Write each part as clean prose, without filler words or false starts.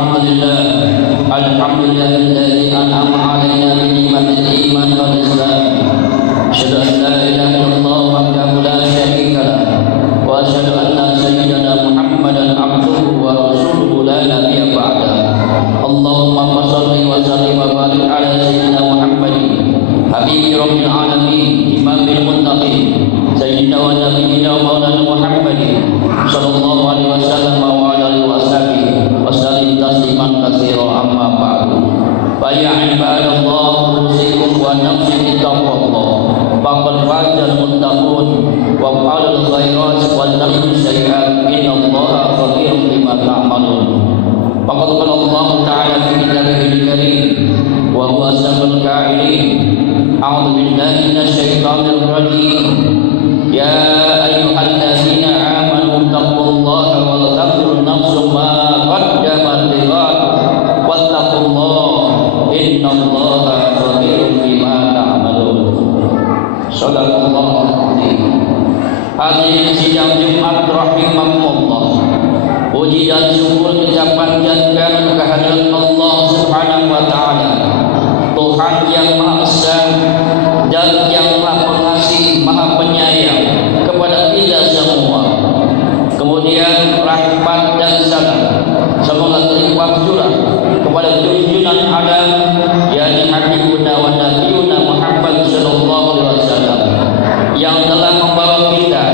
الحمد لله الذي أنعم علينا بنعمة الإيمان والإسلام. أشهد أن لا إله إلا الله وحده لا شريك له، وأشهد أن سيدنا محمدا عبده ورسوله لا نبي بعده. اللهم صل وسلم وبارك على سيدنا محمد حبيب رب العالمين إمام المتقين سيدنا ونبينا ومولانا محمد صلى الله عليه وسلم وعلى آله وصحبه وسلم تسليما كثيرا. أما بعد، فيا عباد الله أوصيكم ونفسي بتقوى الله، فقد فاز المتقون وفعلوا الخيرات واجتنبوا السيئات إن الله خبير بما تعملون. فقد قال الله تعالى في كتابه الكريم وهو أصدق القائلين: أعوذ بالله من الشيطان الرجيم، يا أيها الذين آمنوا اتقوا الله ولتنظر نفس ما قدمت لغد واتقوا الله إن الله خبير بما تعملون. Sadaqallahu adzim. Hadirin sidang Jumat rahimakumullah. Puji dan syukur kita panjatkan kehadirat Allah Subhanahu wa taala, Tuhan yang Maha Esa dan yang Maha Pengasih, Maha Penyayang kepada kita semua. Kemudian rahmat dan salam semoga terlimpah curah kepada junjungan Adam, yakni Habibuna wa Nabiyuna Muhammad sallallahu alaihi wasallam, yang telah membawa kita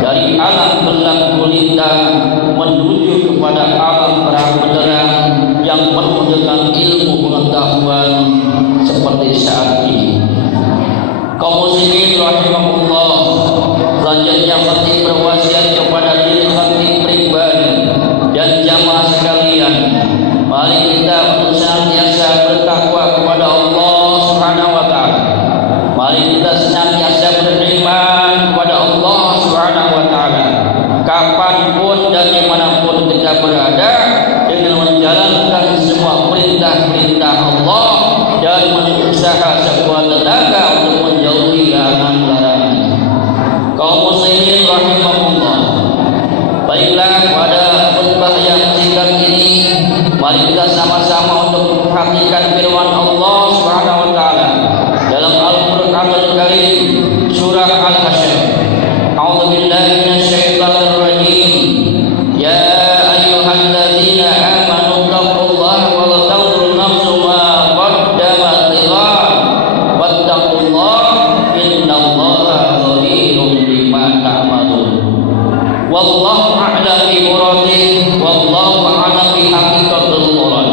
dari alam gelap gulita menuju kepada alam terang benderang yang penuh dengan ilmu pengetahuan seperti saat ini. Kaum muslimin rahimahullah, selanjutnya khatib berwasiat kepada diri khatib pribadi dan jamaah sekalian, mari kita untuk senantiasa bertakwa kepada Allah Subhanahu wa taala. Mari kita senantiasa beriman kepada Allah Subhanahu wa taala kapanpun dan dimanapun kita berada, dengan menjalankan semua perintah-perintah Allah dan berusaha sekuat tenaga untuk menjauhi larangan-larangan. Kaum muslimin rahimahullah, baiklah, pada khutbah yang singkat ini mari kita sama-sama untuk memperhatikan firman Allah Subhanahu wa taala dalam Al-Qur'anul Karim surah Al-Hasyr. A'udzu billahi minasyaitonir rajim. Ya ayyuhalladzina amanu taqullaha wa la tanzur nafsum ma qaddamat lighad wattaqullaha innallaha khabirun bima ta'malun. Wallahu a'lam bi muradih wallahu a'lam bi haqiqatil murad.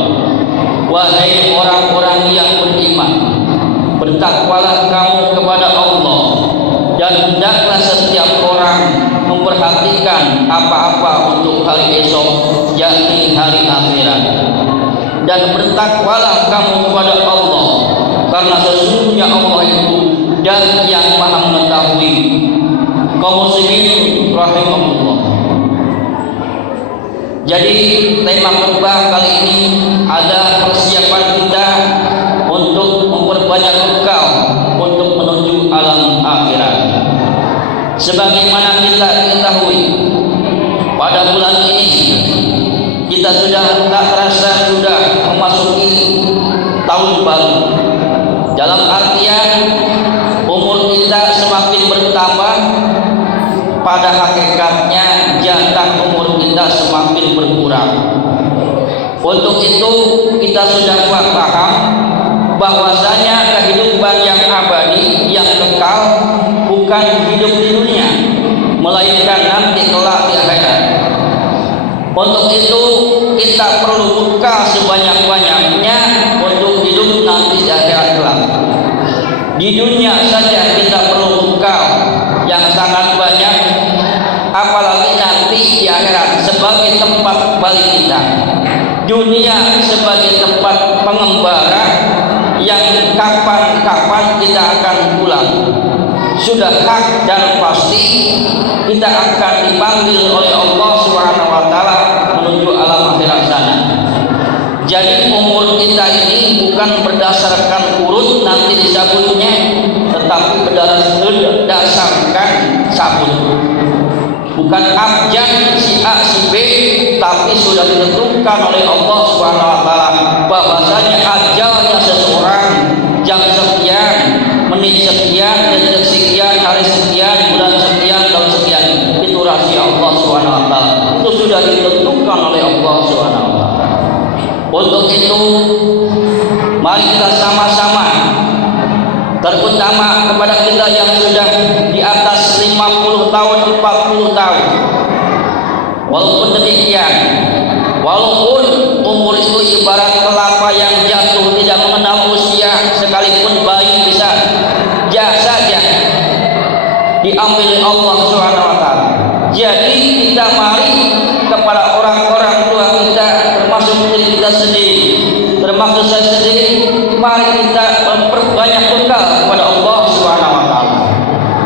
Wahai orang-orang yang beriman, bertakwalah kamu kepada Allah, dan hendaklah setiap orang memperhatikan apa-apa untuk hari esok, yakni hari akhirat. Dan bertakwalah kamu kepada Allah, karena sesungguhnya Allah itu dan yang Maha mengetahui. Kaum muslimin rahimahullah. Jadi tema khutbah kali ini ada persiapan kita untuk memperbanyak bekal untuk menuju alam akhirat. Sebagaimana kita ketahui, pada bulan ini kita sudah tak terasa sudah memasuki tahun baru. Dalam artian umur kita semakin bertambah, pada hakikatnya jatah umur kita semakin berkurang. Untuk itu kita sudah paham bahwasanya kehidupan yang abadi, yang kekal, bukan hidup di dunia, melainkan nanti kelak di akhirat. Untuk itu kita perlu bekal sebanyak-banyaknya untuk hidup nanti di akhirat kelak. Di dunia saja kita perlu bekal yang sangat banyak, apalagi nanti di akhirat sebagai tempat balik kita. Dunia sebagai tempat pengembara yang kapan-kapan kita akan pulang. Sudah hak dan pasti kita akan dipanggil oleh Allah Subhanahu wa taala menuju alam akhirat sana. Jadi umur kita ini bukan berdasarkan urut nanti disabutnya, tetapi berdasarkan sabut. Bukan abjad si A si B, tapi sudah ditentukan oleh Allah Subhanahu wa taala bahwasanya ajalnya seseorang jam sekian, menit sekian, detik sekian, hari sekian, bulan sekian, tahun sekian. Itu rahasia Allah Subhanahu wa taala. Itu sudah ditentukan oleh Allah Subhanahu wa taala. Untuk itu mari kita sama-sama, terutama kepada kita yang sudah di atas 50 tahun, 40 tahun. Walaupun demikian, walaupun umur itu ibarat kelapa yang jatuh tidak mengenal usia, sekalipun bayi bisa saja diambil Allah Subhanahu wa taala. Jadi kita mari kepada orang-orang tua kita, termasuk diri kita sendiri, termasuk saya sendiri, mari kita memperbanyak bekal kepada Allah Subhanahu wa taala.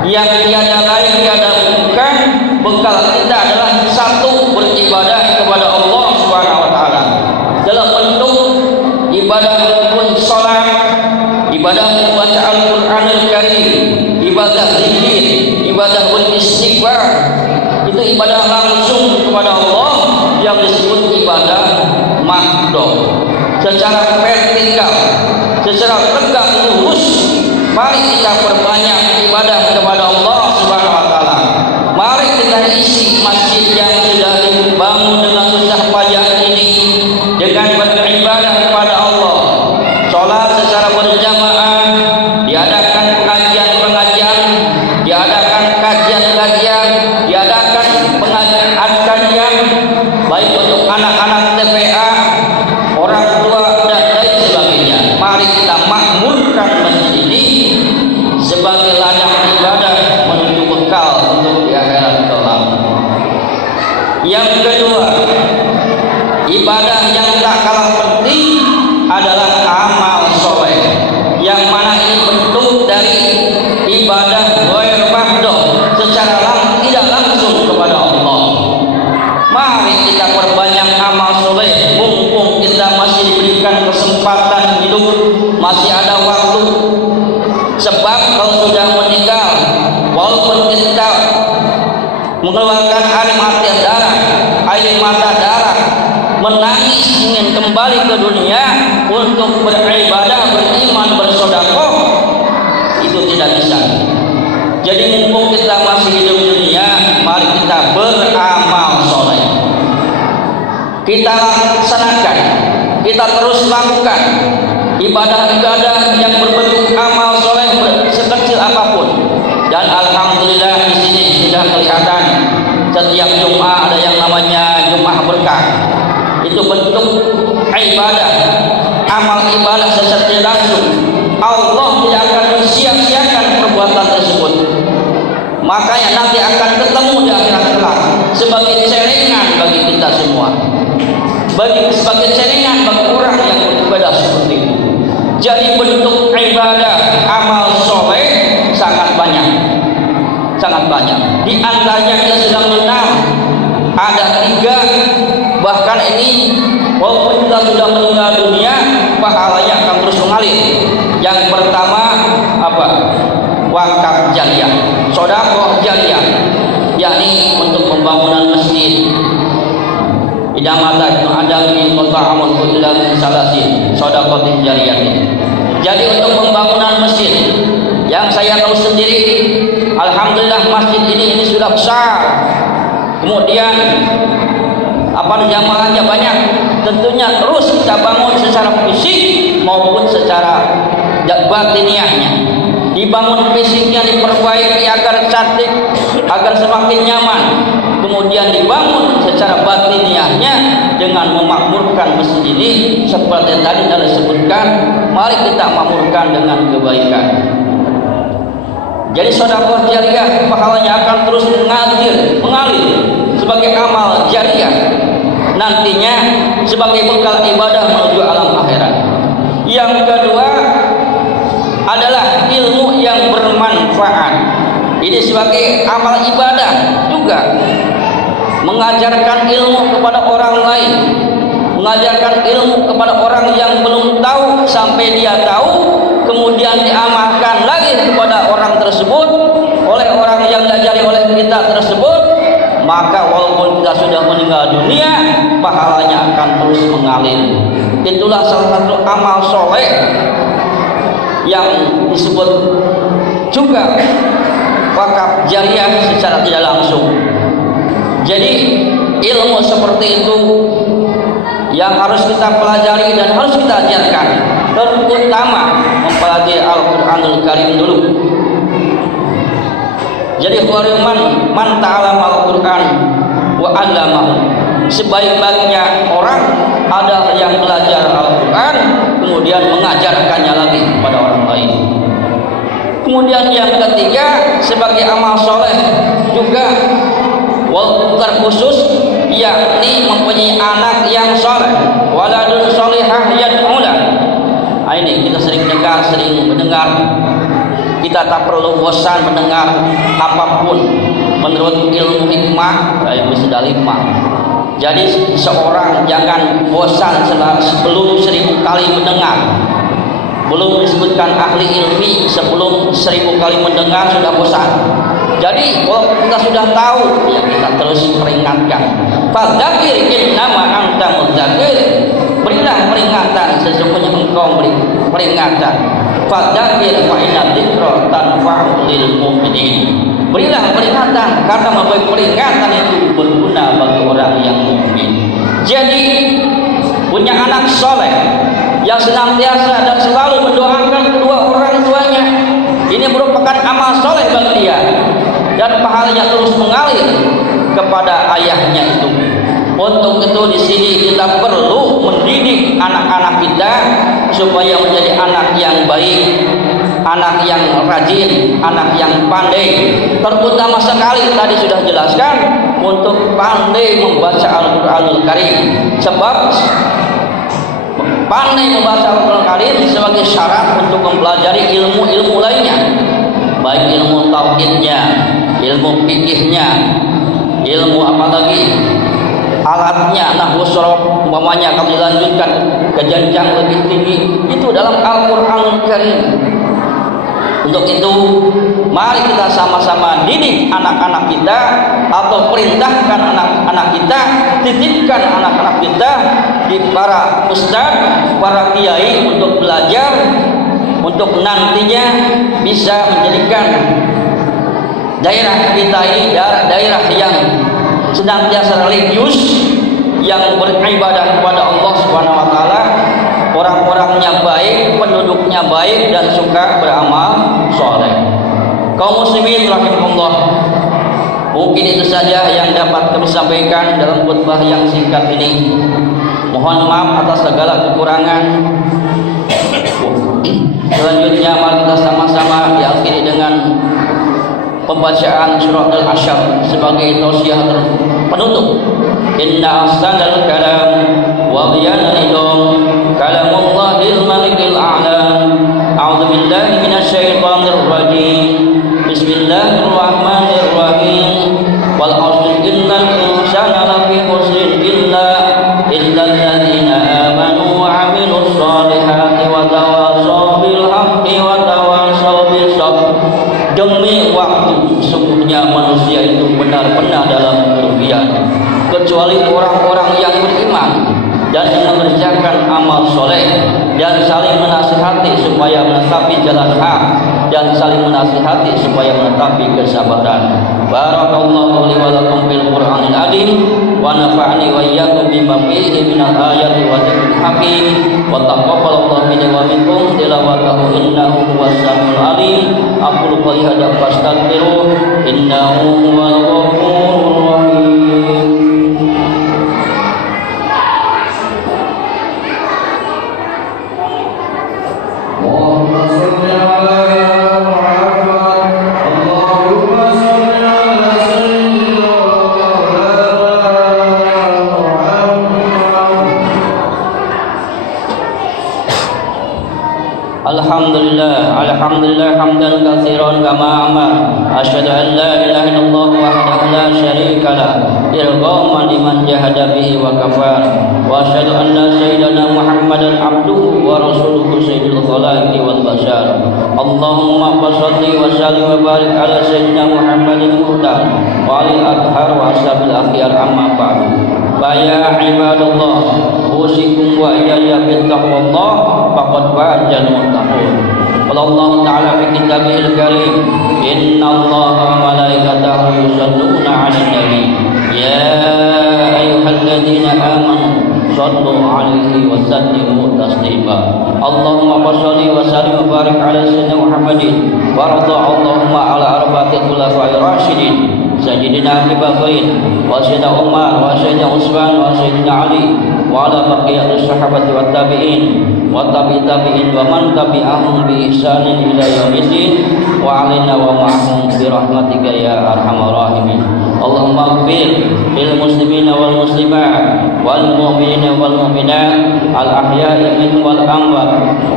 Yang tiada lain tiada bukan, bekal kita adalah satu, beribadah kepada Allah Subhanahu wa taala dalam bentuk ibadah rukun salat, ibadah membaca Al-Qur'anul Karim, ibadah zikir, ibadah beristighfar. Itu ibadah langsung kepada Allah yang disebut ibadah mahdhah. Secara vertikal, secara tegak lurus, mari kita perbanyak ibadah kepada Allah Subhanahu wa taala. Mari kita isi masjid yang sudah dibangun dengan susah payah ini dengan beribadah kepada Allah. Salat secara berjamaah, diadakan pengajian-pengajian, diadakan kajian-kajian, diadakan pengajian baik untuk anak-anak TPA, orang tua dan lain sebagainya. Mari kita makmurkan masjid ini sebagai ladang ibadah menuju bekal untuk di akhirat kelak. Yang kedua, ibadah yang tak kalah penting adalah amal soleh, yang mana ini bentuk dari ibadah ghair mahdhah, secara tidak langsung kepada Allah. Mari kita perbanyak amal soleh, mumpung kita masih diberikan kesempatan hidup, masih ada waktu. Sebab kalau sudah meninggal, walaupun kita mengeluarkan air mata darah, menangis ingin kembali ke dunia untuk beribadah, beriman, bersedekah, itu tidak bisa. Jadi mumpung kita masih hidup di dunia, mari kita beramal soleh. Kita laksanakan, kita terus lakukan ibadah-ibadah yang berbentuk amal soleh sekecil apapun. Dan alhamdulillah di sini sudah kelihatan setiap Jumat ada yang namanya Jumat berkah. Itu bentuk ibadah, amal ibadah secara langsung. Allah tidak akan mensia-siakan perbuatan tersebut. Makanya nanti akan ketemu di akhirat kelak sebagai celengan bagi kita semua, sebagai celengan bagi orang yang beribadah seperti itu. Jadi bentuk ibadah amal soleh sangat banyak. Di antaranya kita sudah mengenal ada 3, bahkan ini walaupun kita sudah meninggal dunia, pahalanya akan terus mengalir. Yang pertama apa? Wakaf jariyah, sedekah jariyah, yakni untuk pembangunan masjid. Idamata Adam min qata'amul illa salasin sedekah jariyah. Jadi untuk pembangunan masjid yang saya tahu sendiri, alhamdulillah masjid ini sudah besar. Kemudian jamaahnya banyak. Tentunya terus kita bangun secara fisik maupun secara batiniahnya. Dibangun fisiknya, diperbaiki agar cantik, agar semakin nyaman. Kemudian dibangun secara batiniahnya dengan memakmurkan masjid ini seperti tadi telah disebutkan. Mari kita makmurkan dengan kebaikan. Jadi sedekah jariyah pahalanya akan terus mengalir sebagai amal jariyah, nantinya sebagai bekal ibadah menuju alam akhirat. Yang kedua adalah ilmu yang bermanfaat. Ini sebagai amal ibadah juga, mengajarkan ilmu kepada orang lain, mengajarkan ilmu kepada orang yang belum tahu sampai dia tahu, kemudian diamalkan lagi kepada orang tersebut oleh orang yang diajari oleh kita tersebut. maka walaupun kita sudah meninggal dunia, pahalanya akan terus mengalir. Itulah salah satu amal soleh yang disebut juga wakaf jariah secara tidak langsung. Jadi ilmu seperti itu yang harus kita pelajari dan harus kita ajarkan, terutama mempelajari Al-Quranul Karim dulu. Jadi man ta'allama Al-Quran wa 'allamahu, sebaik-baiknya orang adalah yang belajar Al-Quran kemudian mengajarkannya lagi kepada orang lain. Kemudian yang ketiga, sebagai amal soleh juga walaupun terkhusus, yakni mempunyai anak yang soleh, waladun solihah yad'ula. Ini kita sering mendengar, kita tak perlu bosan mendengar apapun menurut ilmu hikmah, sudah 5. Jadi seorang jangan bosan sebelum 1000 kali mendengar. Belum disebutkan ahli ilmi, sebelum 1000 kali mendengar sudah bosan. Jadi kalau kita sudah tahu, ya kita terus peringatkan. Fadzakir innama anta mudzakir, berilah peringatan sesungguhnya engkau beri peringatan. Fadzakir fa inna dzikra tanfa'u lil mu'minin, berilah peringatan karena memberi peringatan itu berguna bagi orang yang mukmin. Jadi punya anak soleh yang senantiasa dan selalu mendoakan kedua orang tuanya, ini merupakan amal soleh bagi dia dan pahalanya terus mengalir kepada ayahnya itu. Untuk itu di sini kita perlu mendidik anak-anak kita supaya menjadi anak yang baik, anak yang rajin, anak yang pandai. Terutama sekali tadi sudah jelaskan untuk pandai membaca Al-Quranul Karim, sebab pandai membaca Al-Quran Karim sebagai syarat untuk mempelajari ilmu-ilmu lainnya, baik ilmu tauhidnya, ilmu fikihnya, ilmu apa lagi, alatnya, nahwu shorof umpamanya kalau dilanjutkan ke jenjang lebih tinggi, itu dalam Al-Quran Karim. Untuk itu mari kita sama-sama didik anak-anak kita, atau perintahkan anak-anak kita, titipkan anak-anak kita di para ustaz, para kiai untuk belajar, untuk nantinya bisa menjadikan daerah kita ini daerah yang senantiasa religius, yang beribadah kepada Allah Subhanahu wa taala, orang-orangnya baik, penduduknya baik dan suka beramal soleh. Kaum muslimin rahimahullah, mungkin itu saja yang dapat kami sampaikan dalam khutbah yang singkat ini. Mohon maaf atas segala kekurangan. Selanjutnya mari kita sama-sama diakhiri dengan pembacaan surat Al-Asyr sebagai tausiah penutup. Inna ahsanal kalam wa bayanal idam kalamullahil malikil a'lam. A'udzu billahi minasyaitonir rajim. Bismillahirrahmanirrahim. Wal 'asri innal insana lafi khusrin illa alladzina amanu wa 'amilus shalihati wa tawasaw bil haqqi wa tawasaw bis sabr. Demi waktu, sungguhnya manusia itu benar-benar dalam kerugian, kecuali orang-orang yang beriman dan yang mengerjakan amal soleh dan saling menasihati supaya menetapi jalan hak, dan saling menasihati supaya menetapi kesabaran. Barakallahu li wa lakum bil Qur'anil azim wa nafa'ani wa iyyakum bima fihi minal ayati wa dzikril hakim wa taqabbalallahu minni wa minkum tilawatahu innahu huwas samiul alim. Aqulu qouli hadza fastaghfiruh innahu huwal ghafurur rahim. Alhamdulillah hamdan katsiran kama amar. Asyhadu an la ilaha illallah wahdahu la syarika lah. إرغاما لمن جهد به وكفر وأشهد أن سيدنا محمدا عبده ورسوله سيد الخلائق والبشر اللهم صل وسلم وبارك على سيدنا محمد المختار وعلى الأطهار وأصحاب الأخيار أما بعد فيا عباد الله أوصيكم وإياي بتقوى الله فقد فاز المتقون قال الله تعالى في كتابه الكريم إن الله وملائكته يصلون على النبي يا أيها الذين آمنوا صلوا عليه وسلموا تسليما اللهم صل وسلم وبارك على سيدنا محمد وارض اللهم على أربعة خلفاء الراشدين سيدنا أبي بكر وسيدنا عمر وسيدنا عثمان وسيدنا علي وعلى بقية الصحابة والتابعين والتابعين ومن تبعهم بإحسان إلى يوم الدين وعلينا ومعهم برحمتك يا أرحم الراحمين اللهم اغفر للمسلمين والمسلمات والمؤمنين والمؤمنات الأحياء منهم والأموات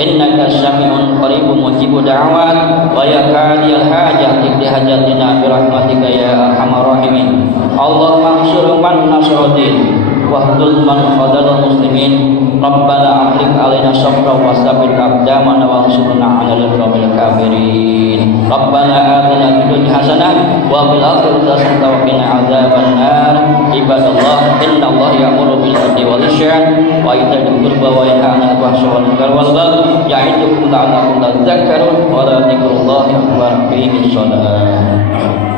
إنك سميع قريب مجيب دعوات ويا قاضي الحاجات اقض حاجاتنا برحمتك يا أرحم الراحمين اللهم انصر من نصر الدين واخذل من خذل المسلمين ربنا أفرغ علينا صبرا وثبت أقدامنا وانصرنا على القوم الكافرين ربنا آتنا في الدنيا حسنة وفي الآخرة حسنة وقنا عذاب النار عباد الله إن الله يأمر بالعدل والإحسان وإيتاء ذي القربى وينهى عن الفحشاء والمنكر والبغي يعظكم لعلكم تذكرون ولذكر الله أكبر. أقيموا الصلاة.